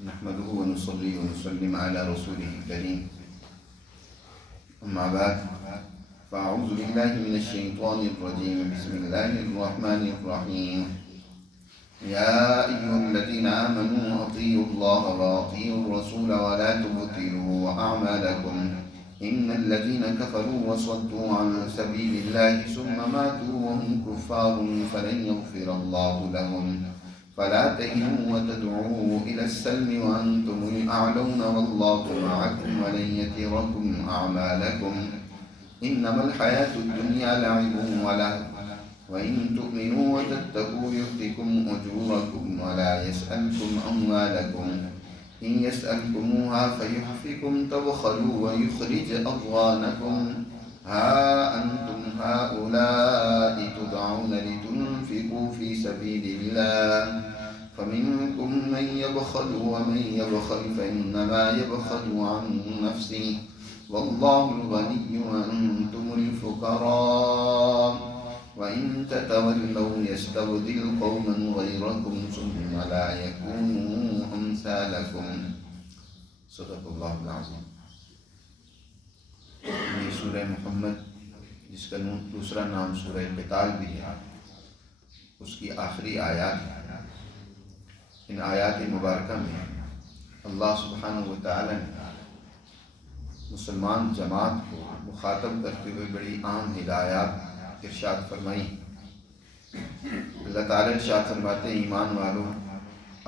نحمده ونصلي ونسلم على رسوله الكريم. أما بعد فأعوذ بالله من الشيطان الرجيم. بسم الله الرحمن الرحيم. يا أيها الذين آمنوا أطيعوا الله وأطيعوا الرسول ولا تبطلوا أعمالكم إن الذين كفروا وصدوا عن سبيل الله ثم ماتوا وهم كفار فلن يغفر الله لهم فلا تهنوا وتدعوا إلى السلم وأنتم الأعلون والله معكم ولن يتركم أعمالكم إنما الحياة الدنيا لعب ولهو وإن تؤمنوا وتتقوا يؤتكم أجوركم ولا يسألكم أموالكم إن يسألكموها فيحفكم تبخلوا ويخرج أضغانكم ها أنتم هؤلاء تدعون لتنفقوا في سبيل الله فمنكم من يبخل ومن يبخل فإنما يبخل عن نفسه والله الغني وأنتم الفقراء وإن تتولوا يستبدل قوما غيركم ثم لا يكونوا أمثالكم. صدق اللہ العظیم. یہ سورہ محمد جس کا دوسرا نام سورہ قتال بھی ہے، اس کی آخری آیات ہے. ان آیات مبارکہ میں اللہ سبحانہ و تعالی نے مسلمان جماعت کو مخاطب کرتے ہوئے بڑی عام ہدایات ارشاد فرمائی. اللہ تعالی ارشاد فرماتے ہیں: ایمان والو،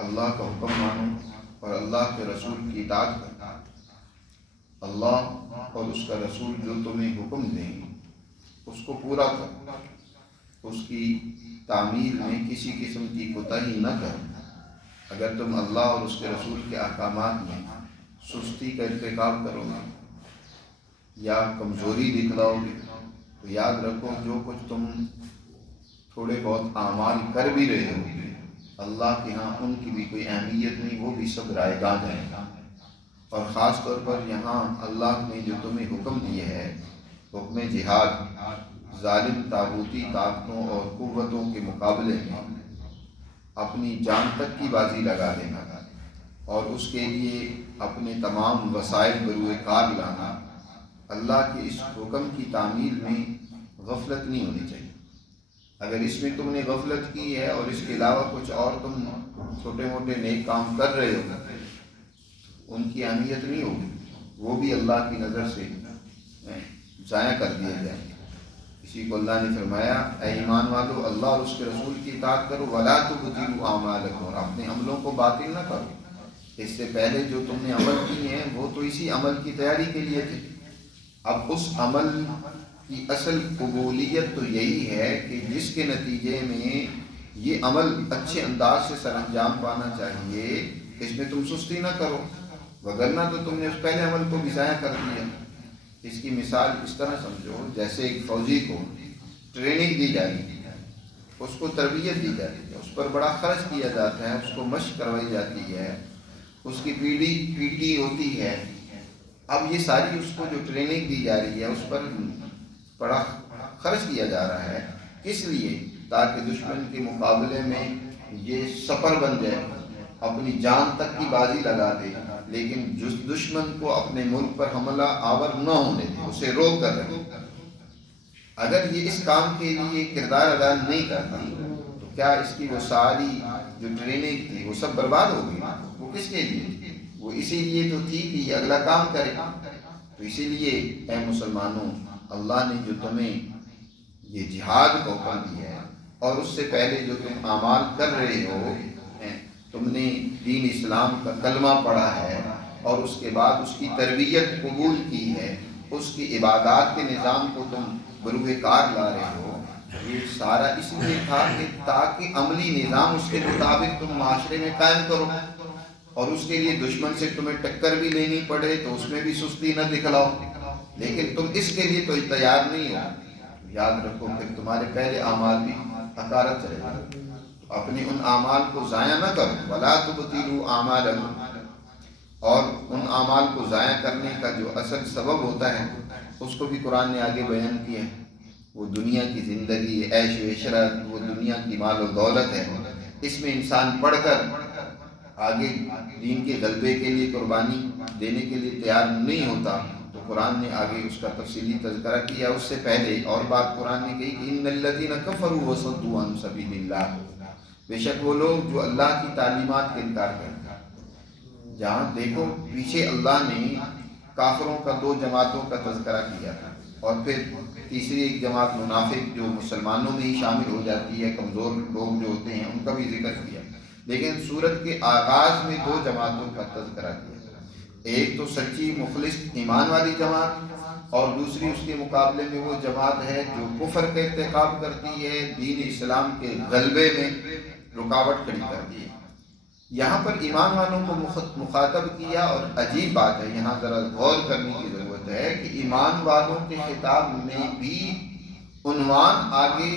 اللہ کا حکم مانو اور اللہ کے رسول کی اطاعت کرو. اللہ اور اس کا رسول جو تمہیں حکم دیں اس کو پورا کرو، اس کی تعمیل میں کسی قسم کی کوتاہی نہ کرو. اگر تم اللہ اور اس کے رسول کے احکامات میں سستی کا ارتکاب کرو گے یا کمزوری دکھلاؤ گے تو یاد رکھو جو کچھ تم تھوڑے بہت اعمال کر بھی رہے ہو اللہ کے ہاں ان کی بھی کوئی اہمیت نہیں، وہ بھی سب رائے گاہ جائیں گا. اور خاص طور پر یہاں اللہ نے جو تمہیں حکم دیے ہے، حکم جہاد، ظالم طاغوتی طاقتوں اور قوتوں کے مقابلے میں اپنی جان تک کی بازی لگا دینا اور اس کے لیے اپنے تمام وسائل بروئے کار لانا. اللہ کے اس حکم کی تعمیل میں غفلت نہیں ہونی چاہیے. اگر اس میں تم نے غفلت کی ہے اور اس کے علاوہ کچھ اور تم چھوٹے موٹے نیک کام کر رہے ہو، ان کی اہمیت نہیں ہوگی، وہ بھی اللہ کی نظر سے ضائع کر دیے جائیں گے. اسی کو اللہ نے فرمایا: اے ایمان والو، اللہ اور اس کے رسول کی اطاعت کرو، ولا تبطلوا اعمالکم، اور اپنے عملوں کو باطل نہ کرو. اس سے پہلے جو تم نے عمل کیے ہیں وہ تو اسی عمل کی تیاری کے لیے تھے. اب اس عمل کی اصل قبولیت تو یہی ہے کہ جس کے نتیجے میں یہ عمل اچھے انداز سے سر انجام پانا چاہیے، اس میں تم سستی نہ کرو، وگرنہ تو تم نے اس پہلے عمل کو بھی ضائع کر دیا. اس کی مثال اس طرح سمجھو جیسے ایک فوجی کو ٹریننگ دی جاتی ہے، اس کو تربیت دی جاتی ہے، اس پر بڑا خرچ کیا جاتا ہے، اس کو مشق کروائی جاتی ہے، اس کی پی ٹی ہوتی ہے. اب یہ ساری اس کو جو ٹریننگ دی جا رہی ہے اس پر بڑا خرچ کیا جا رہا ہے. کس لیے؟ تاکہ دشمن کے مقابلے میں یہ سپر بن جائے، اپنی جان تک کی بازی لگا دے، لیکن جس دشمن کو اپنے ملک پر حملہ آور نہ ہونے دے، اسے روک کر رکھے. اگر یہ اس کام کے لیے کردار ادا نہیں کرتا تو کیا اس کی وہ ساری جو ٹریننگ تھی وہ سب برباد ہو گئی؟ وہ کس کے لیے؟ وہ اسی لیے تو تھی کہ یہ اگلا کام کرے. تو اسی لیے اے مسلمانوں، اللہ نے جو تمہیں یہ جہاد کا حکم دیا ہے اور اس سے پہلے جو تم اعمال کر رہے ہو، تم نے دین اسلام کا کلمہ پڑھا ہے اور اس کے بعد اس کی تربیت قبول کی ہے، اس کی عبادات کے نظام کو تم بروئے کار لا رہے ہو، یہ سارا اس لیے تھا کہ تاکہ عملی نظام اس کے مطابق تم معاشرے میں قائم کرو اور اس کے لیے دشمن سے تمہیں ٹکر بھی لینی پڑے تو اس میں بھی سستی نہ دکھلاؤ. لیکن تم اس کے لیے تو تیار نہیں ہو. یاد رکھو کہ تمہارے پہلے اعمال بھی حقارت چلے گا. اپنے ان اعمال کو ضائع نہ کرو، ولا تبطلوا اعمالکم. اور ان اعمال کو ضائع کرنے کا جو اصل سبب ہوتا ہے اس کو بھی قرآن نے آگے بیان کیا ہے. وہ دنیا کی زندگی، عیش و عشرت، وہ دنیا کی مال و دولت ہے. اس میں انسان پڑھ کر آگے دین کے غلبے کے لیے قربانی دینے کے لیے تیار نہیں ہوتا تو قرآن نے آگے اس کا تفصیلی تذکرہ کیا۔ اس سے پہلے اور بات قرآن نے کہی کہ ان الذین کفروا وصدوا عن سبیل اللہ، بے شک وہ لوگ جو اللہ کی تعلیمات کا انکار کرتے ہیں۔ جہاں دیکھو پیچھے اللہ نے کافروں کا دو جماعتوں کا تذکرہ کیا تھا، اور پھر تیسری ایک جماعت منافق جو مسلمانوں میں ہی شامل ہو جاتی ہے، کمزور لوگ جو ہوتے ہیں ان کا بھی ذکر کیا۔ لیکن سورت کے آغاز میں دو جماعتوں کا تذکرہ کیا، ایک تو سچی مخلص ایمان والی جماعت، اور دوسری اس کے مقابلے میں وہ جماعت ہے جو کفر کا ارتکاب کرتی ہے، دین اسلام کے غلبے میں رکاوٹ کھڑی کرتی ہے۔ یہاں پر ایمان والوں کو مخاطب کیا، اور عجیب بات ہے، یہاں ذرا غور کرنے کی ضرورت ہے کہ ایمان والوں کے خطاب میں بھی عنوان آگے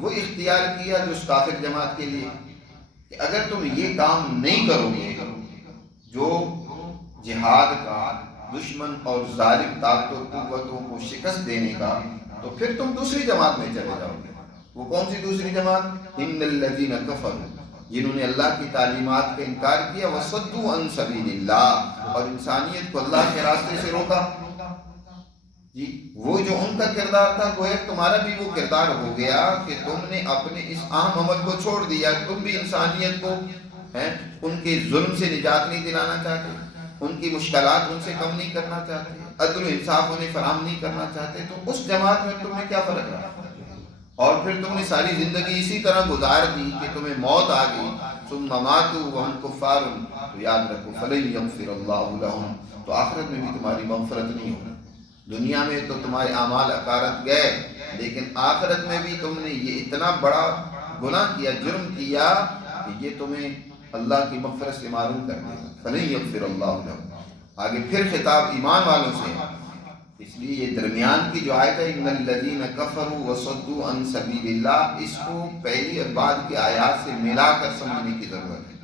وہ اختیار کیا جو اس کافر جماعت کے لیے، کہ اگر تم یہ کام نہیں کرو گے جو جہاد کا، دشمن اور ظالم طاقت و قوتوں کو شکست دینے کا، تو پھر تم دوسری جماعت میں چلے جاؤ گے۔ وہ کون سی دوسری جماعت؟ ان الذین کفروا، جنہوں نے اللہ کی تعلیمات کا انکار کیا، وصدوا عن سبیل اللہ، اور انسانیت کو اللہ کے راستے سے روکا۔ جی وہ جو ان کا کردار تھا، گویا تمہارا بھی وہ کردار ہو گیا کہ تم نے اپنے اس اہم عمل کو چھوڑ دیا۔ تم بھی انسانیت کو ان کے ظلم سے نجات نہیں دلانا چاہتے، ان کی مشکلات ان سے کم نہیں کرنا چاہتے، عدل و انصاف انہیں فراہم نہیں کرنا چاہتے، تو اس جماعت میں تم نے کیا فرق رہا؟ اور پھر تم نے ساری زندگی اسی طرح گزار دی کہ تمہیں موت آ گئی، ثم ماتوا وهم کفار، تو یاد رکھو فلن یغفر اللہ لهم، تو آخرت میں بھی تمہاری مغفرت نہیں ہوگی۔ دنیا میں تو تمہارے اعمال اکارت گئے، لیکن آخرت میں بھی تم نے یہ اتنا بڑا گناہ کیا، جرم کیا، کہ یہ تمہیں اللہ کی مغفرت سے معروم کر دے گا۔ فلن یغفر اللہ لهم، آگے پھر خطاب ایمان والوں سے، اس لیے یہ درمیان کی جو آیت ہے ان الذین کفروا وصدوا عن سبیل اللہ، اس کو پہلی اور بعد کی آیات سے ملا کر سمجھنے کی ضرورت ہے۔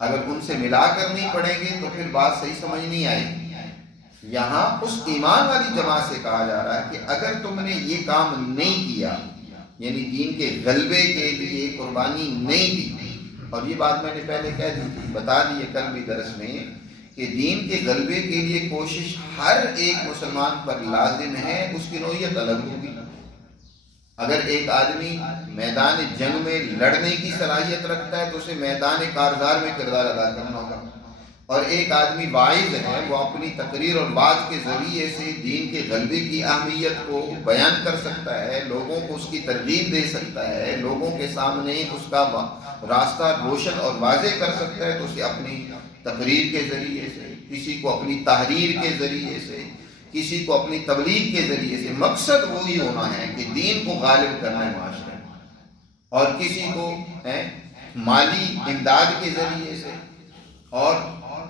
اگر ان سے ملا کر نہیں پڑھیں گے تو پھر بات صحیح سمجھ نہیں آئے گی۔ یہاں اس ایمان والی جماعت سے کہا جا رہا ہے کہ اگر تم نے یہ کام نہیں کیا، یعنی دین کے غلبے کے لیے قربانی نہیں دی، اور یہ بات میں نے پہلے کہہ دی تھی، بتا دی ہے کل بھی درس میں، کہ دین کے غلبے کے لیے کوشش ہر ایک مسلمان پر لازم ہے، اس کی نوعیت الگ ہوگی۔ اگر ایک آدمی میدان جنگ میں لڑنے کی صلاحیت رکھتا ہے تو اسے میدان کارزار میں کردار ادا کرنا ہوگا، اور ایک آدمی واعظ ہے، وہ اپنی تقریر اور بات کے ذریعے سے دین کے غلبے کی اہمیت کو بیان کر سکتا ہے، لوگوں کو اس کی ترغیب دے سکتا ہے، لوگوں کے سامنے اس کا راستہ روشن اور واضح کر سکتا ہے، تو اسے اپنی تقریر کے ذریعے سے، کسی کو اپنی تحریر کے ذریعے سے، کسی کو اپنی تبلیغ کے ذریعے سے، مقصد وہی ہونا ہے کہ دین کو غالب کرنا ہے معاشرے میں، اور کسی کو مالی امداد کے ذریعے سے، اور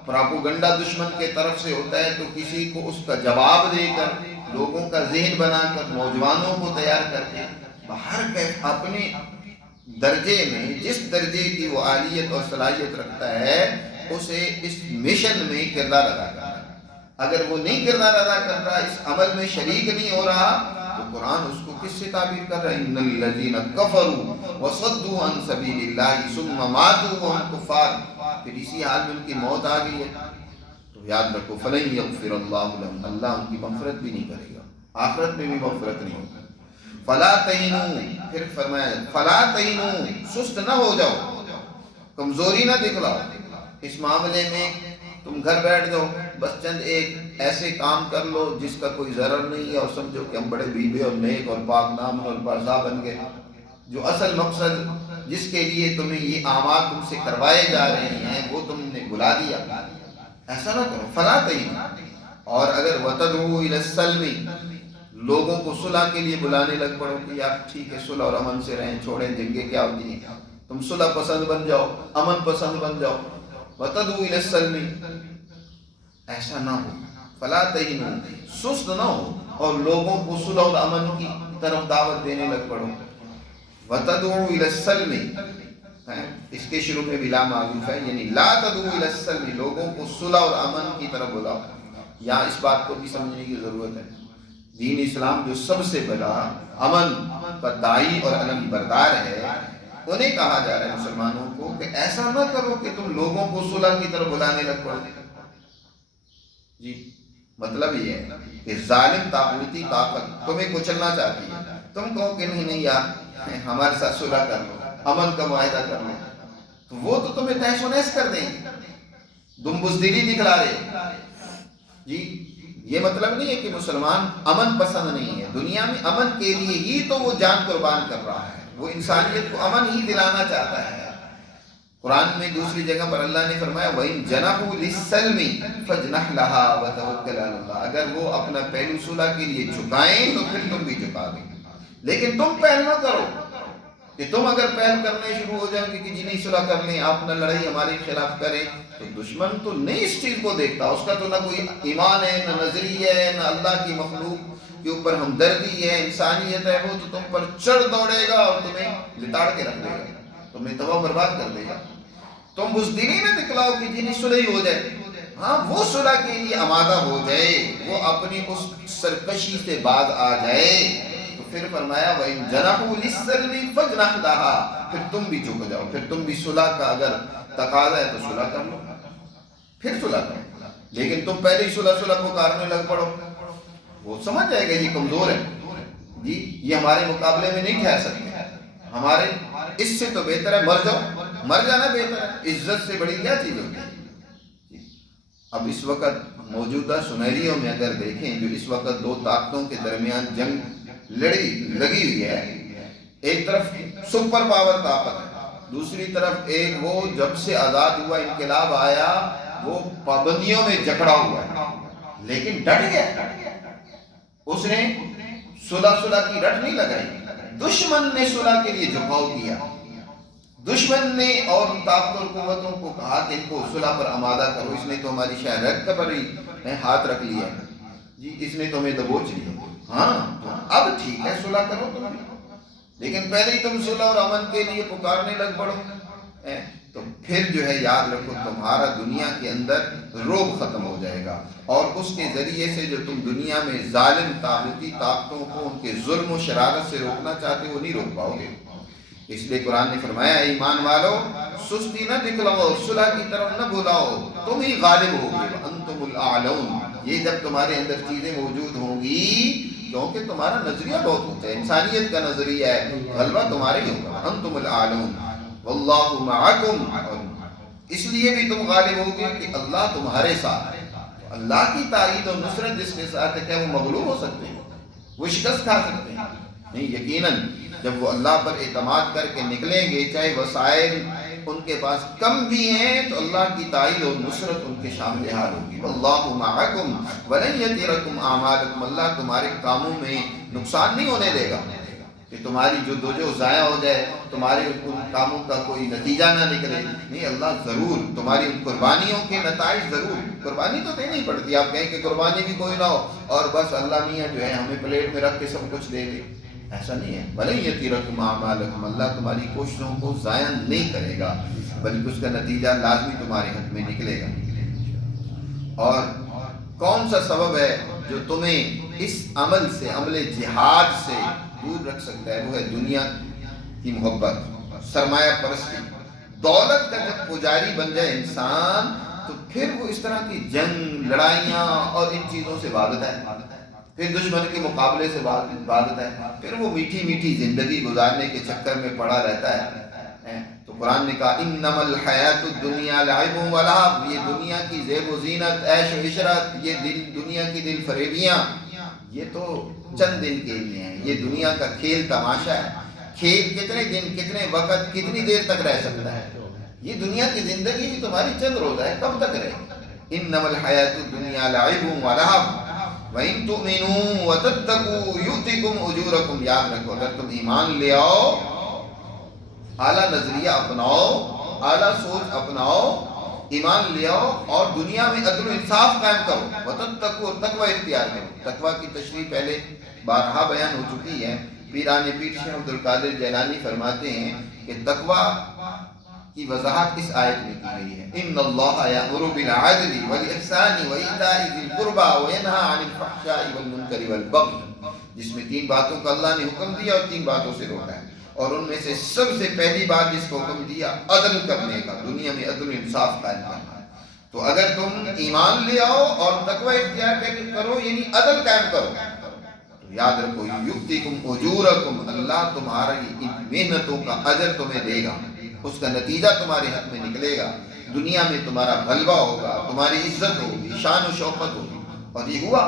پراپوگنڈا دشمن کے طرف سے ہوتا ہے تو کسی کو اس کا جواب دے کر، لوگوں کا ذہن بنا کر، نوجوانوں کو تیار کر کے، باہر اپنے درجے میں جس درجے کی وہ اہلیت اور صلاحیت رکھتا ہے، اسے اس مشن میں کردار ادا کرنا ہے۔ اگر وہ نہیں کردار ادا کر رہا، اس عمل میں شریک نہیں ہو رہا، تو قرآن اس کو کس سے تعبیر کر رہا ہے؟ ان الذین کفروا وصدوا عن سبیل اللہ ثم ماتوا وهم کفار، پھر اسی حال میں ان کی موت آ گئی ہے، تو یاد رکھو فلن یغفر اللہ لهم، اللہ ان کی مغفرت بھی نہیں کرے گا، آخرت میں بھی مغفرت نہیں ہوگی۔ فلا تہنوا، پھر فرمایا فلا تہنوا، سست نہ ہو جاؤ، کمزوری نہ دکھلاؤ اس معاملے میں، تم گھر بیٹھ جاؤ، بس چند ایک ایسے کام کر لو جس کا کوئی ضرر نہیں ہے، اور سمجھو کہ ہم بڑے بیوے اور نیک اور پاک نام اور پرزا بن گئے، جو اصل مقصد جس کے لیے تمہیں یہ اعمال تم سے کروائے جا رہے ہیں وہ تم نے بلا دیا، ایسا نہ کرو۔ فلا تہنوا، اور اگر وتدعوا الی السلم، لوگوں کو صلح کے لیے بلانے لگ پڑو کہ یار ٹھیک ہے صلح اور امن سے رہیں، چھوڑیں جنگیں کیا ہوتی ہیں، تم صلح پسند بن جاؤ، امن پسند بن جاؤ، وتدعوا الی السلم، ایسا نہ ہو۔ فلا تہنوا، سست نہ ہو اور لوگوں کو صلح اور امن کی طرف دعوت دینے لگ پڑو۔ وتدعوا الی السلم، اس کے شروع میں بھی لا معروف ہے، یعنی لا تدعوا الی السلم، لوگوں کو صلح اور امن کی طرف بلاؤ۔ یہاں اس بات کو بھی سمجھنے کی ضرورت ہے، دین اسلام جو سب سے بڑا امن کا داعی اور علم بردار ہے، انہیں کہا جا رہا ہے مسلمانوں کو کہ ایسا نہ کرو کہ تم لوگوں کو صلح کی طرف بلانے لگ پڑو. جی مطلب یہ ہے کہ ظالم طاغوتی طاقت تمہیں کچلنا چاہتی ہے. تم کہو کہ نہیں نہیں یار ہمارے ساتھ صلح کر لو، امن کا معاہدہ کر لو، تو وہ تو تمہیں تہس و نہس کر دیں گے. تم بزدلی دکھلا رہے. جی یہ مطلب نہیں ہے کہ مسلمان امن پسند نہیں ہے. دنیا میں امن کے لیے ہی تو وہ جان قربان کر رہا ہے. وہ انسانیت کو امن ہی دلانا چاہتا ہے. قرآن میں دوسری جگہ پر اللہ نے فرمایا وَإِن جَنَحُوا لِلسَّلْمِ فَاجْنَحْ لَهَا وَتَوَكَّلْ عَلَى اللَّهِ. اگر وہ اپنا پہلو صلح کے لیے جھکائیں تو پھر تم بھی جھکا دیں. لیکن تم پہل نہ کرو کہ تم اگر پہل کرنے شروع ہو جاؤ کہ جی نہیں صلح کر لیں، آپ نہ لڑائی ہمارے خلاف کریں، تو دشمن تو نہیں اس چیز کو دیکھتا. اس کا تو نہ کوئی ایمان ہے، نہ نظریہ ہے، نہ اللہ کی مخلوق کے اوپر ہمدردی ہے، انسانیت ہے. وہ تو تم پر چڑھ دوڑے گا اور تمہیں لتاڑ کے رکھ دے گا، تمہیں تباہ برباد کر دے گا. تم بزدلی نہ دکھلاؤ کہ جی نہیں صلح ہو جائے. ہاں وہ صلح کے لیے آمادہ ہو جائے، وہ اپنی اس سرکشی سے باز آ جائے. تو پھر فرمایا وَإِن جَنَحُوا لِلسَّلْمِ فَاجْنَحْ لَهَا. پھر تم بھی جھک جاؤ، پھر تم بھی صلح کا اگر تقاضا ہے تو صلح کر لو، پھر صلح کرو. لیکن تم پہلے ہی صلح پکارنے لگ پڑو، وہ سمجھ جائے گا یہ کمزور ہے، جی یہ ہمارے مقابلے میں نہیں ٹھہر سکتے، ہمارے اس سے تو بہتر ہے مر جاؤ. مر جانا بہتر ہے، عزت سے بڑی کیا چیز ہوتی ہے. اب اس وقت موجودہ سنہریوں میں اگر دیکھیں جو اس وقت دو طاقتوں کے درمیان جنگ لگی ہوئی ہے، ایک طرف سپر پاور طاقت ہے، دوسری طرف ایک وہ جب سے آزاد ہوا انقلاب آیا وہ پابندیوں میں جکڑا ہوا ہے لیکن ڈٹ گیا. اس نے صلح کی رٹ نہیں لگائی. دشمن نے صلح کے لیے جھکاؤ کیا. دشمن نے اور طاقتوں اور قوتوں کو کہا کہ ان کو صلح پر آمادہ کرو. اس نے تو ہماری شہرت پر ہی ہاتھ رکھ لیا جی، اس نے تو ہمیں دبوچ لیا. ہاں اب ٹھیک ہے صلح کرو تم، لیکن پہلے ہی تم صلح اور امن کے لیے پکارنے لگ پڑو تو پھر جو ہے یاد رکھو تمہارا دنیا کے اندر روب ختم ہو جائے گا، اور اس کے ذریعے سے جو تم دنیا میں ظالم طاغوتی طاقتوں کو ان کے ظلم و شرارت سے روکنا چاہتے ہو نہیں روک پاؤ گے. اس لیے قرآن نے فرمایا اے ایمان والو سستی نہ دکھلاؤ، صلح کی طرف نہ بلاؤ، تم ہی غالب ہوگے. انتم الاعلون. یہ جب تمہارے اندر چیزیں موجود ہوں گی کیونکہ تمہارا نظریہ بہت اونچا ہے، انسانیت کا نظریہ ہے، غلبہ تمہارے ہی ہوگا. انتم الاعلون واللہ معکم. اس لیے بھی تم غالب ہوگے کہ اللہ تمہارے ساتھ ہے. اللہ کی تائید اور نصرت جس کے ساتھ ہے کیا وہ مغلوب ہو سکتے ہیں؟ وہ شکست کھا سکتے ہیں؟ نہیں. یقیناً جب وہ اللہ پر اعتماد کر کے نکلیں گے چاہے وسائل ان کے پاس کم بھی ہیں تو اللہ کی تائید اور نصرت ان کے شامل حال ہوگی. واللہ معکم ولن یترکم اعمالکم. اللہ تمہارے کاموں میں نقصان نہیں ہونے دے گا کہ تمہاری جو ضائع ہو جائے، تمہارے ان کاموں کا کوئی نتیجہ نہ نکلے. نہیں، اللہ ضرور تمہاری ان قربانیوں کے نتائج ضرور. قربانی تو دینی پڑتی ہے. آپ کہیں کہ قربانی بھی کوئی نہ ہو اور بس اللہ میاں جو ہے ہمیں پلیٹ میں رکھ کے سب کچھ دے دے، ایسا نہیں ہے. بھلے یترکم اعمالکم. اللہ تمہاری کوششوں کو ضائع نہیں کرے گا بلکہ اس کا نتیجہ لازمی تمہارے حق میں نکلے گا. اور کون سا سبب ہے جو تمہیں اس عمل سے، عمل جہاد سے دور رکھ سکتا ہے؟ وہ ہے دنیا کی محبت، سرمایہ پرستی. دولت کا جب پجاری بن جائے انسان تو پھر وہ اس طرح کی جنگ، لڑائیاں اور ان چیزوں سے بھاگتا ہے، پھر دشمن کے مقابلے سے بھاگتا ہے، پھر وہ میٹھی میٹھی زندگی گزارنے کے چکر میں پڑا رہتا ہے. تو قرآن نے کہا انما الحیات الدنیا لعب و لہو. یہ دنیا کی زیب و زینت، عیش و عشرت، یہ دنیا کی دل فریبیاں یہ تو چند دن کے لیے ہیں. یہ دنیا کا کھیل تماشا ہے. کھیل کتنے دن، کتنے وقت، کتنی دیر تک رہ سکتا ہے؟ یہ دنیا کی زندگی بھی تمہاری چند روزہ ہے، کب تک رہے؟ انما الحیات الدنیا لعب و لہو وَإِن تُؤْمِنُوا وَتَتَّقُوا يُؤْتِكُمْ أُجُورَكُمْ. یاد رکھو اگر تم ایمان لے آؤ، اعلیٰ نظریہ اپناؤ، اعلیٰ سوچ اپناؤ، ایمان لے آؤ اور دنیا میں عدل و انصاف قائم کرو، وَتَتَّقُوا اور تقوی اختیار کرو. تقوی کی تشریح پہلے بارہا بیان ہو چکی ہے. پیران پیر شیخ عبد القادر جیلانی فرماتے ہیں کہ تقوی کی وضاحت اس آیت میں کی گئی ہے. ان اللہ یأمر بالعدل والاحسان وایتاء ذی القربى وینہی عن الفحشاء والمنکر والبغی. جس میں 3 باتوں کا اللہ نے حکم دیا اور 3 باتوں سے روکا ہے. اور ان میں سے سب سے پہلی بات جس کو حکم دیا عدل کرنے کا، دنیا میں عدل و انصاف قائم کرنا ہے۔ تو اگر تم ایمان لے آؤ اور تقوی اختیار کرو، یعنی عدل قائم کرو، تو یاد رکھو یؤتیکم اجورکم، اللہ تمہاری ان محنتوں کا اجر تمہیں دے گا، اس کا نتیجہ تمہارے حق میں نکلے گا، دنیا میں تمہارا غلبہ ہوگا، تمہاری عزت ہوگی، شان و شوکت ہوگی۔ اور یہ ہوا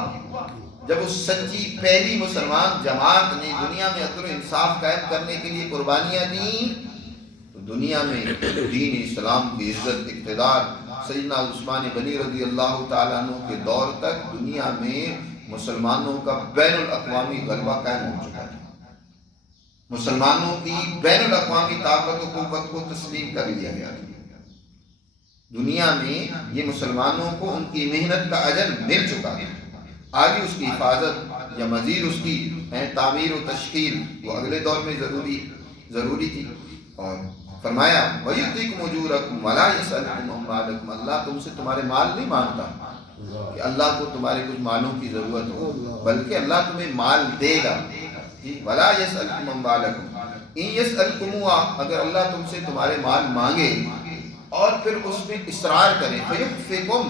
جب اس سچی پہلی مسلمان جماعت نے دنیا میں عدل و انصاف قائم کرنے کے لیے قربانیاں دیں، تو دنیا میں دین اسلام کی عزت اقتدار سیدنا عثمان غنی رضی اللہ تعالیٰ عنہ کے دور تک دنیا میں مسلمانوں کا بین الاقوامی غلبہ قائم ہو چکا تھا، مسلمانوں کی بین الاقوامی طاقت و قوت کو تسلیم کر لیا گیا تھا، دنیا میں یہ مسلمانوں کو ان کی محنت کا اجر مل چکا تھا، آگے اس کی حفاظت یا مزید اس کی تعمیر و تشکیل وہ اگلے دور میں ضروری تھی۔ اور فرمایا وَيُؤْتِكُمْ أُجُورَكُمْ وَلَا يَسْأَلْكُمْ أَمْوَالَكُمْ، اللہ تم سے تمہارے مال نہیں مانگتا کہ اللہ کو تمہارے کچھ مالوں کی ضرورت ہو، بلکہ اللہ تمہیں مال دے گا۔ وَلَا يَسْأَلْكُمْ أَمْوَالَكُمْ إِن يَسْأَلْكُمُوهَا، اگر اللہ تم سے تمہارے مال مانگے اور پھر اس میں اصرار کرے فَيُحْفِكُمْ،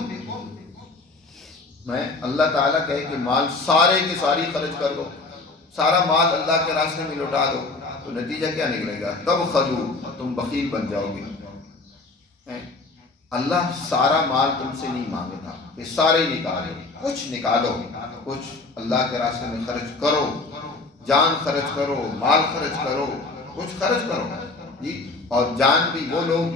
میں اللہ تعالیٰ کہے کہ مال سارے کی ساری خرچ کر دو، سارا مال اللہ کے راستے میں لوٹا دو، تو نتیجہ کیا نکلے گا؟ تب خلو، تم بخیل بن جاؤ گے۔ اللہ سارا مال تم سے نہیں مانگتا کہ سارے نکالو، کچھ نکالو، کچھ اللہ کے راستے میں خرچ کرو، جان خرچ کرو، مال خرچ کرو، کچھ خرچ کرو جی۔ اور جان بھی وہ لوگ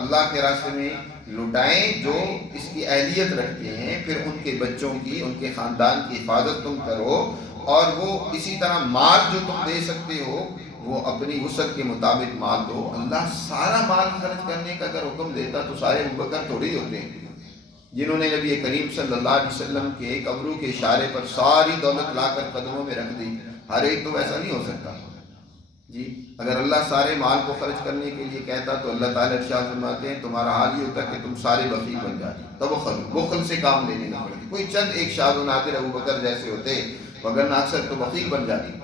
اللہ کے راستے میں لٹائیں جو اس کی اہلیت رکھتے ہیں، پھر ان کے بچوں کی، ان کے خاندان کی حفاظت تم کرو، اور وہ اسی طرح مال جو تم دے سکتے ہو وہ اپنی وسعت کے مطابق مال دو۔ اللہ سارا مال خرچ کرنے کا اگر حکم دیتا تو سارے ابوبکر تھوڑی ہوتے ہیں جنہوں نے نبی کریم صلی اللہ علیہ وسلم کے قبروں کے اشارے پر ساری دولت لا کر قدموں میں رکھ دی، ہر ایک تو ایسا نہیں ہو سکتا جی۔ اگر اللہ سارے مال کو خرچ کرنے کے لیے کہتا تو اللہ تعالیٰ ارشاد فرماتے ہیں تمہارا حال یہ ہوتا کہ تم سارے بخیل بن جاتے، تبخل، بخل سے کام لینے نہ پڑتے، کوئی چند ایک شاذ و نادر ابوبکر جیسے ہوتے، وگرنہ اکثر تو بخیل بن جاتی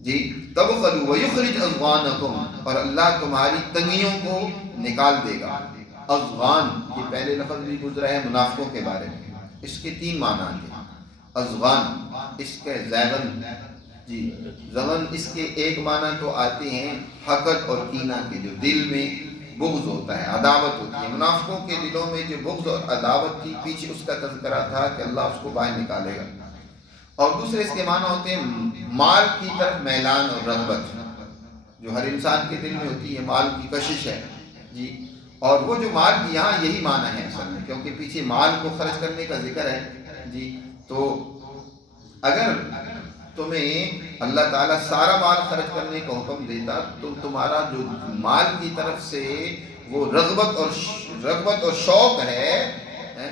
جی۔ تبخلوا ویخرج اضغانکم، اور اللہ تمہاری تنگیوں کو نکال دے گا۔ اضغان، یہ پہلے لفظ بھی گزرا ہے منافقوں کے بارے میں، اس کے 3 معنی ہیں۔ اضغان، اس کے زیغن جی، زغن اس کے ایک معنی تو آتے ہیں حقد اور کینہ کے، جو دل میں بغض ہوتا ہے، عداوت ہوتی ہے۔ منافقوں کے دلوں میں جو بغض اور عداوت تھی، پیچھے اس کا تذکرہ تھا کہ اللہ اس کو باہر نکالے گا۔ اور دوسرے اس کے معنی ہوتے ہیں مال کی طرف میلان اور رغبت، جو ہر انسان کے دل میں ہوتی ہے، مال کی کشش ہے جی۔ اور وہ جو مال کی یہاں یہی معنی ہے اصل میں، کیونکہ پیچھے مال کو خرچ کرنے کا ذکر ہے جی۔ تو اگر تمہیں اللہ تعالیٰ سارا مال خرچ کرنے کا حکم دیتا تو تمہارا جو مال کی طرف سے وہ رغبت اور شوق ہے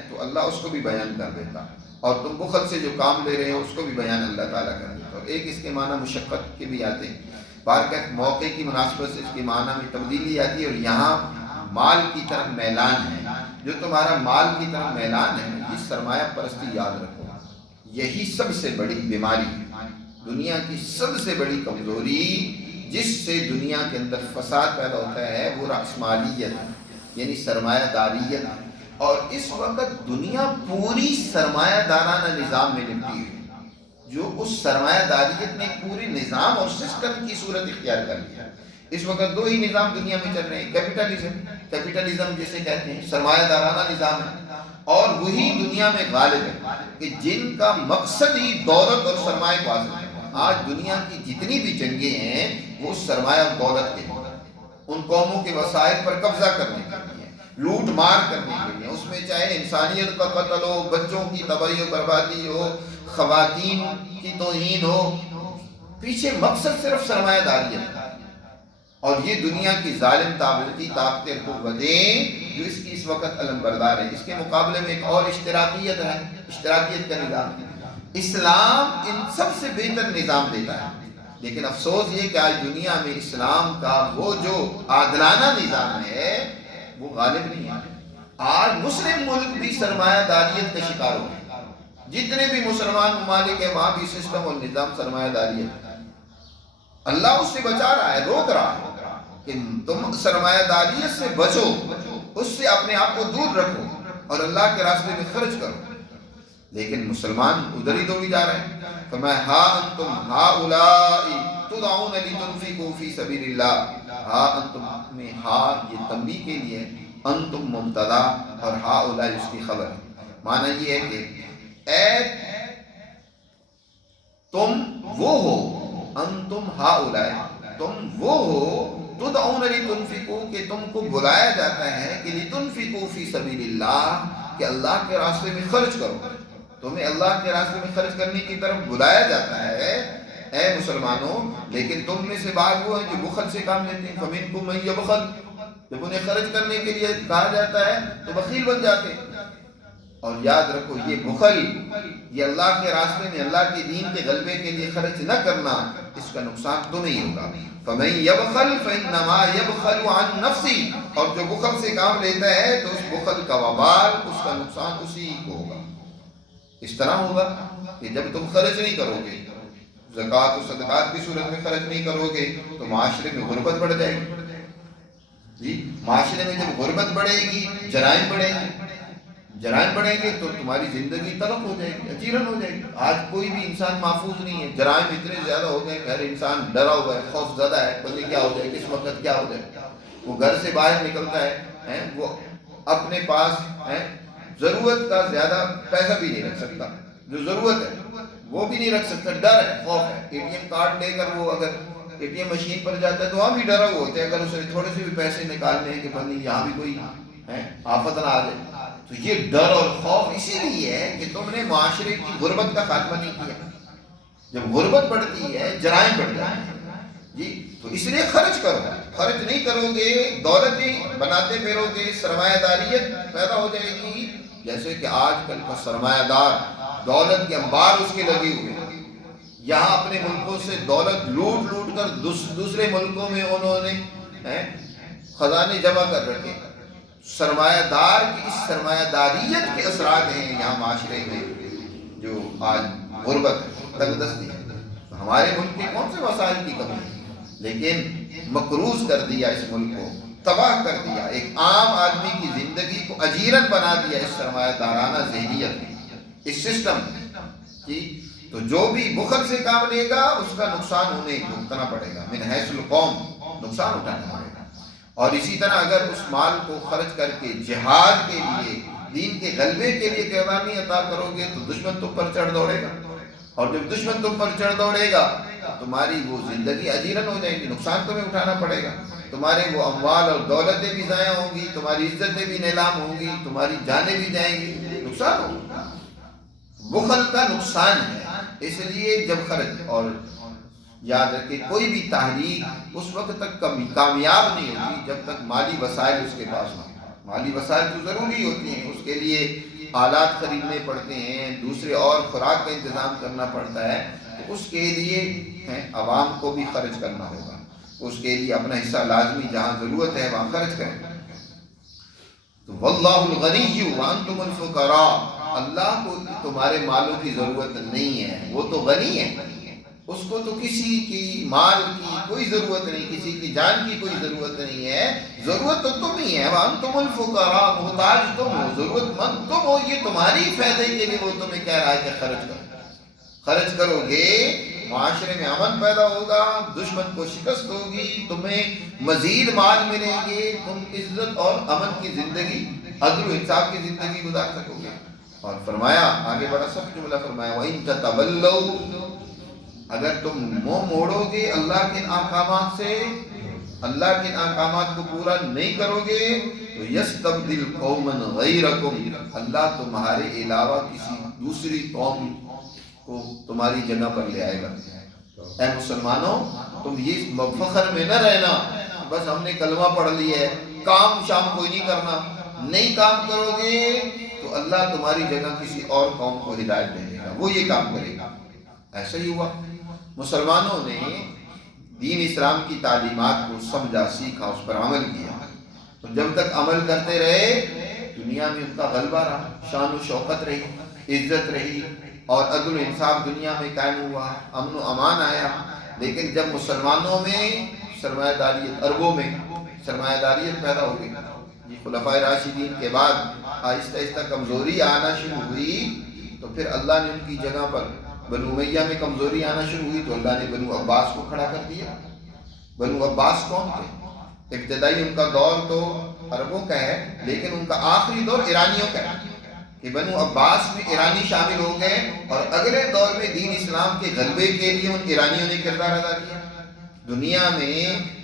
تو اللہ اس کو بھی بیان کر دیتا، اور تم بخل سے جو کام لے رہے ہو اس کو بھی بیان اللہ تعالیٰ کر دیتا۔ اور ایک اس کے معنی مشقت کے بھی آتے ہیں، بار کا موقع کی مناسبت سے اس کے معنی میں تبدیلی آتی ہے، اور یہاں مال کی طرف میلان ہے، جو تمہارا مال کی طرف میلان ہے یہ سرمایہ پرستی یاد رکھو، یہی سب سے بڑی بیماری ہے، دنیا کی سب سے بڑی کمزوری جس سے دنیا کے اندر فساد پیدا ہوتا ہے وہ رأسمالیت ہے، یعنی سرمایہ داریت ہے۔ اور اس وقت دنیا پوری سرمایہ دارانہ نظام میں نپٹی ہے، جو اس سرمایہ داریت نے پورے نظام اور سسٹم کی صورت اختیار کر لیا۔ اس وقت 2 ہی نظام دنیا میں چل رہے ہیں، کیپٹلزم جسے کہتے ہیں، سرمایہ دارانہ نظام ہے، اور وہی دنیا میں غالب ہے کہ جن کا مقصد ہی دولت اور سرمایہ کو حاصل ہے۔ آج دنیا کی جتنی بھی جنگیں ہیں وہ سرمایہ اور دولت کے ہیں، ان قوموں کے وسائل پر قبضہ کرنے کے لیے، لوٹ مار کرنے کے لیے، اس میں چاہے انسانیت کا قتل ہو، بچوں کی تباہی و بربادی ہو، خواتین کی توہین ہو، پیچھے مقصد صرف سرمایہ داریت ہے۔ اور یہ دنیا کی ظالم طاغوتی طاقتیں قوتیں جو اس کی اس وقت علم بردار ہے۔ اس کے مقابلے میں ایک اور اشتراکیت ہے، اشتراکیت کا نظام ہے۔ اسلام ان سب سے بہتر نظام دیتا ہے، لیکن افسوس یہ کہ آج دنیا میں اسلام کا وہ جو عادلانہ نظام ہے وہ غالب نہیں ہے۔ آج مسلم ملک بھی سرمایہ داریت کا شکار ہو گئے، جتنے بھی مسلمان ممالک ہیں وہاں بھی سسٹم اور نظام سرمایہ داریت ہے۔ اللہ اس سے بچا رہا ہے، روک رہا ہے کہ تم سرمایہ داریت سے بچو، اس سے اپنے آپ کو دور رکھو اور اللہ کے راستے میں خرچ کرو۔ لیکن مسلمان ادھر ہی دوڑی جا رہے ہیں۔ فرمایا ہا انتم ہاؤلائی تدعون لتنفقوا فی سبیل اللہ۔ ہا انتم میں ہا یہ تنبیہ کے لیے، انتم مبتدا اور ہاؤلائی اس کی خبر ہے۔ معنی یہ ہے کہ اے تم وہ ہو، انتم ہاؤلائی تم وہ ہو، تدعون لتنفقوا کہ تم کو بلایا جاتا ہے کہ لتنفقوا فی سبیل اللہ کہ اللہ کے راستے میں خرچ کرو، تمہیں اللہ کے راستے میں خرچ کرنے کی طرف بلایا جاتا ہے اے مسلمانوں، لیکن تم میں سے بعض وہ ہیں جو بخل سے کام لیتے ہیں۔ فَمِنْكُمْ مَنْ يَبْخَلُ، جب انہیں خرچ کرنے کے لیے کہا جاتا ہے تو بخیل بن جاتے ہیں۔ اور یاد رکھو یہ بخل، یہ اللہ کے راستے میں اللہ کے دین کے غلبے کے لیے خرچ نہ کرنا، اس کا نقصان تمہیں ہی ہوگا۔ فَمَنْ يَبْخَلْ فَإِنَّمَا يَبْخَلُ عَنْ نَفْسِهِ، اور جو بخل سے کام لیتا ہے تو اس بخل کا وبال، اس کا نقصان اسی کو ہوگا۔ اس طرح ہوگا کہ جب تم خرچ نہیں کرو گے، زکوٰۃ و صدقات کی صورت میں خرچ نہیں کرو گے تو معاشرے میں غربت بڑھ جائے گی۔ جی معاشرے میں جب غربت بڑھے گی، جرائم بڑھیں گے، جرائم بڑھیں گے تو تمہاری زندگی تلخ ہو جائے گی، اجیرن ہو جائے گی۔ آج کوئی بھی انسان محفوظ نہیں ہے، جرائم اتنے زیادہ ہو گئے کہ ہر انسان ڈرا ہوا ہے، خوف زدہ ہے، پتہ کیا ہو جائے، کس وقت کیا ہو جائے۔ وہ گھر سے باہر نکلتا ہے، وہ اپنے پاس ضرورت کا زیادہ پیسہ بھی نہیں رکھ سکتا، جو ضرورت ہے وہ بھی نہیں رکھ سکتا، ڈر ہے، خوف ہے۔ اے ٹی ایم کارڈ لے کر وہ اگر اے ٹی ایم مشین پر جاتا ہے تو وہاں بھی ڈرا ہوا ہوتا ہے، اگر اسے تھوڑے سے بھی پیسے نکالنے ہیں کہ پتہ نہیں یہاں بھی کوئی آفت نہ آ جائے۔ تو یہ ڈر اور خوف اسی لیے ہے کہ تم نے معاشرے کی غربت کا خاتمہ نہیں کیا۔ جب غربت بڑھتی ہے، جرائم بڑھ جاتے ہیں، جی تو اس لیے خرچ کرو، خرچ نہیں کرو گے، دولتیں بناتے پھرو گے، سرمایہ داریت پیدا ہو جائے گی۔ جیسے کہ آج کل کا سرمایہ دار دولت کے انبار اس کے لگے ہوئے، یہاں اپنے ملکوں سے دولت لوٹ لوٹ کر دوسرے ملکوں میں انہوں نے خزانے جمع کر رکھے۔ سرمایہ دار کی اس سرمایہ داریت کے اثرات ہیں یہاں معاشرے میں، جو آج غربت ہے، تنگدستی ہے۔ ہمارے ملک کے کون سے وسائل کی کمی ہے، لیکن مقروض کر دیا اس ملک کو، تباہ کر دیا، ایک عام آدمی کی زندگی کو اجیرن بنا دیا اس سرمایہ دارانہ ذہنیت میں، اس سسٹم کی۔ تو جو بھی بخل سے کام لے گا اس کا نقصان انہیں بھگتنا پڑے گا، من حیث القوم نقصان اٹھانا پڑے گا۔ اور اسی طرح اگر اس مال کو خرچ کر کے جہاد کے لیے، دین کے غلبے کے لیے قربانی عطا کرو گے تو دشمن تم پر چڑھ دوڑے گا، اور جب دشمن تم پر چڑھ دوڑے گا تمہاری وہ زندگی اجیرن ہو جائے گی، نقصان تمہیں اٹھانا پڑے گا، تمہارے وہ اموال اور دولتیں بھی ضائع ہوں گی، تمہاری عزتیں بھی نیلام ہوں گی، تمہاری جانیں بھی جائیں گی، نقصان ہوگا۔ بخل کا نقصان ہے، اس لیے جب خرچ، اور یاد رکھیں کوئی بھی تحریک اس وقت تک کامیاب نہیں ہوتی جب تک مالی وسائل اس کے پاس نہ ہو۔ مالی وسائل تو ضروری ہوتی ہیں، اس کے لیے آلات خریدنے پڑتے ہیں، دوسرے اور خوراک کا انتظام کرنا پڑتا ہے، تو اس کے لیے عوام کو بھی خرچ کرنا ہوگا، اس کے لیے اپنا حصہ لازمی جہاں ضرورت ہے وہاں خرچ کریں۔ تو واللہ الغنی وانتم الفقراء، اللہ کو تمہارے مالوں کی ضرورت نہیں ہے، وہ تو غنی ہے، اس کو تو کسی کی مال کی کوئی ضرورت نہیں، کسی کی جان کی کوئی ضرورت نہیں ہے، ضرورت تو تم ہی ہے، وانتم الفقراء، محتاج تم ہو، ضرورت مند تم ہو، یہ تمہاری فائدے کے لیے وہ تمہیں کہہ رہا ہے کہ خرچ کرو۔ خرچ کرو گے معاشرے میں امن پیدا ہوگا، دشمن کو شکست ہوگی، تمہیں مزید مال ملیں گے، تم عزت اور امن کی زندگی، عدل و انصاف کی زندگی گزار سکو گے۔ اور فرمایا آگے بڑا سخت جملہ فرمایا، وَإِن تَتَوَلَّوْا، اگر تم منہ موڑو گے اللہ کے احکامات سے، اللہ کے احکامات کو پورا نہیں کرو گے تو یستبدل قوما غیرکم، اللہ تمہارے علاوہ کسی دوسری قوم کو تمہاری جگہ پر لے آئے گا۔ اے مسلمانوں، تم یہ فخر میں نہ رہنا بس ہم نے کلمہ پڑھ لیا ہے، کام شام کوئی نہیں کرنا، نہیں کام کرو گے تو اللہ تمہاری جگہ کسی اور قوم کو ہدایت دے دے گا، وہ یہ کام کرے گا۔ ایسا ہی ہوا، مسلمانوں نے دین اسلام کی تعلیمات کو سمجھا، سیکھا، اس پر عمل کیا، تو جب تک عمل کرتے رہے دنیا میں ان کا غلبہ رہا، شان و شوکت رہی، عزت رہی، اور عدل و انصاف دنیا میں قائم ہوا، امن و امان آیا۔ لیکن جب مسلمانوں میں سرمایہ داریت، عربوں میں سرمایہ داریت پیدا ہو گئی، یہ خلفائے راشدین کے بعد آہستہ آہستہ کمزوری آنا شروع ہوئی، تو پھر اللہ نے ان کی جگہ پر بنو امیہ میں کمزوری آنا شروع ہوئی تو اللہ نے بنو عباس کو کھڑا کر دیا۔ بنو عباس کون تھے؟ ابتدائی ان کا دور تو عربوں کا ہے، لیکن ان کا آخری دور ایرانیوں کا ہے کہ بنو عباس میں ایرانی شامل ہو گئے، اور اگلے دور میں دین اسلام کے غلبے کے لیے ان ایرانیوں نے کردار ادا کیا۔ دنیا میں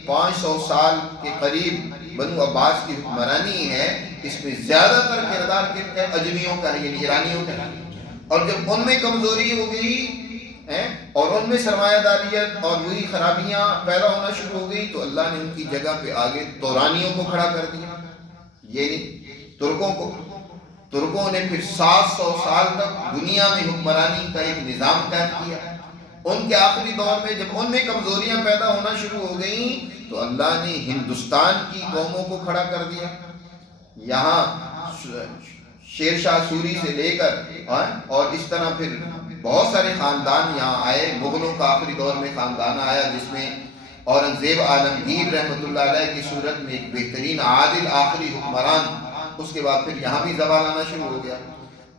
500 سال کے قریب بنو عباس کی حکمرانی ہے، اس میں زیادہ تر کردار کن کا ہے؟ اجمیوں کا ہے، یعنی ایرانیوں کا ہے۔ اور جب ان میں کمزوری ہو گئی اور ان میں سرمایہ داریت اور وہی خرابیاں پیدا ہونا شروع ہو گئی، تو اللہ نے ان کی جگہ پہ آگے تورانیوں کو کھڑا کر دیا، یعنی ترکوں کو۔ ترکوں نے پھر 700 سال تک دنیا میں حکمرانی کا ایک نظام قائم کیا۔ ان کے آخری دور میں جب ان میں کمزوریاں پیدا ہونا شروع ہو گئیں تو اللہ نے ہندوستان کی قوموں کو کھڑا کر دیا۔ یہاں شیر شاہ سوری سے لے کر اور اس طرح پھر بہت سارے خاندان یہاں آئے۔ مغلوں کا آخری دور میں خاندان آیا جس میں اورنگزیب عالمگیر رحمۃ اللہ علیہ کی صورت میں ایک بہترین عادل آخری حکمران، اس کے بعد پھر یہاں بھی زوال آنا شروع ہو گیا۔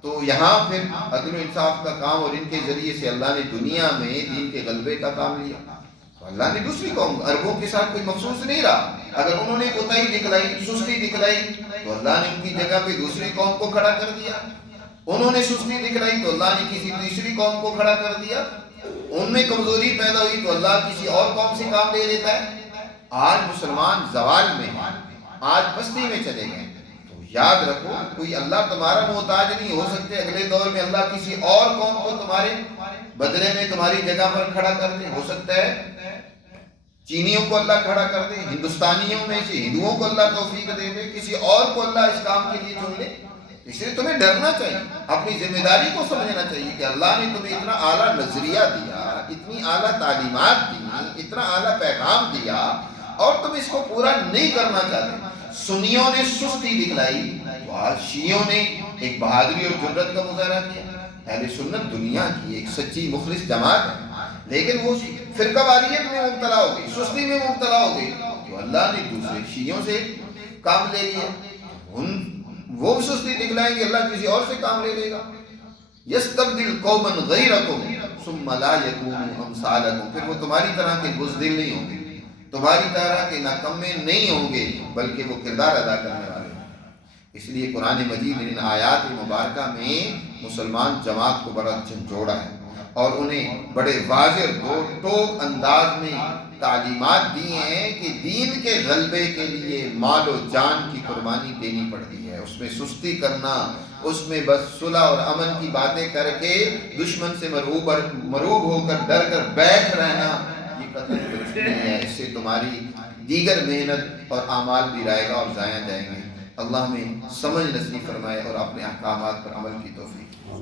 تو یہاں پھر عدل و انصاف کا کام، اور ان کے ذریعے سے اللہ نے دنیا میں دین کے غلبے کا کام لیا۔ تو اللہ نے دوسری قوم عربوں کے ساتھ کوئی مخصوص نہیں رہا، اگر انہوں نے کوتاہی دکھلائی، سستی دکھلائی، تو اللہ نے ان کی جگہ پہ دوسری قوم کو کھڑا کر دیا۔ انہوں نے سستی دکھلائی تو اللہ نے کسی تیسری قوم کو کھڑا کر دیا۔ ان میں کمزوری پیدا ہوئی تو اللہ کسی اور قوم سے کام لے لیتا ہے۔ آج مسلمان زوال میں ہیں، آج بستی میں چلے گئے، تو یاد رکھو کوئی اللہ تمہارا محتاج نہیں ہو سکتے۔ اگلے دور میں اللہ کسی اور قوم کو تمہارے بدلے میں تمہاری جگہ پر کھڑا کر دے۔ ہو سکتا ہے چینیوں کو اللہ کھڑا کر دے، ہندوستانیوں میں سے ہندوؤں کو اللہ توفیق دے دے، کسی اور کو اللہ اس کام کے لیے چن لے۔ اس لیے تمہیں ڈرنا چاہیے، اپنی ذمہ داری کو سمجھنا چاہیے کہ اللہ نے تمہیں اتنا اعلیٰ نظریہ دیا، اتنی اعلیٰ تعلیمات دی، اتنا اعلیٰ پیغام دیا، اور تم اس کو پورا نہیں کرنا چاہتے۔ سنیوں نے سستی دکھلائی تو آج شیعوں نے ایک بہادری اور جرت کا مظاہرہ کیا۔ اہل سنت دنیا کی ایک سچی مخلص جماعت ہے، لیکن وہ فرقہ واریت میں مبتلا ہو گئی، سستی میں مبتلا ہو گئی، تو اللہ نے دوسرے شیعوں سے کام لے لیا۔ وہ سستی دکھلائیں گے، اللہ کسی اور سے کام لے لے گا۔ یستبدل قوما غیرکم ثم لا یکونوا امثالکم، پھر وہ تمہاری طرح کے بزدل نہیں ہوں گے، تمہاری طرح کے ناکمے نہیں ہوں گے، بلکہ وہ کردار ادا کرنے والے ہیں۔ اس لیے قرآن مجید نے ان آیات مبارکہ میں مسلمان جماعت کو بڑا جھنجھوڑا ہے، اور انہیں بڑے واضح دو ٹوک انداز میں تعلیمات دی ہیں کہ دین کے غلبے کے لیے مال و جان کی قربانی دینی پڑتی ہے۔ اس میں سستی کرنا، اس میں بس صلح اور امن کی باتیں کر کے دشمن سے مرعوب ہو کر ڈر کر بیٹھ رہنا، یہ قطعی درست نہیں ہے۔ اس سے تمہاری دیگر محنت اور اعمال بھی رائے گا اور ضائع جائیں گے۔ اللہ ہمیں سمجھ نصیب فرمائے اور اپنے احکامات پر عمل کی توفیق۔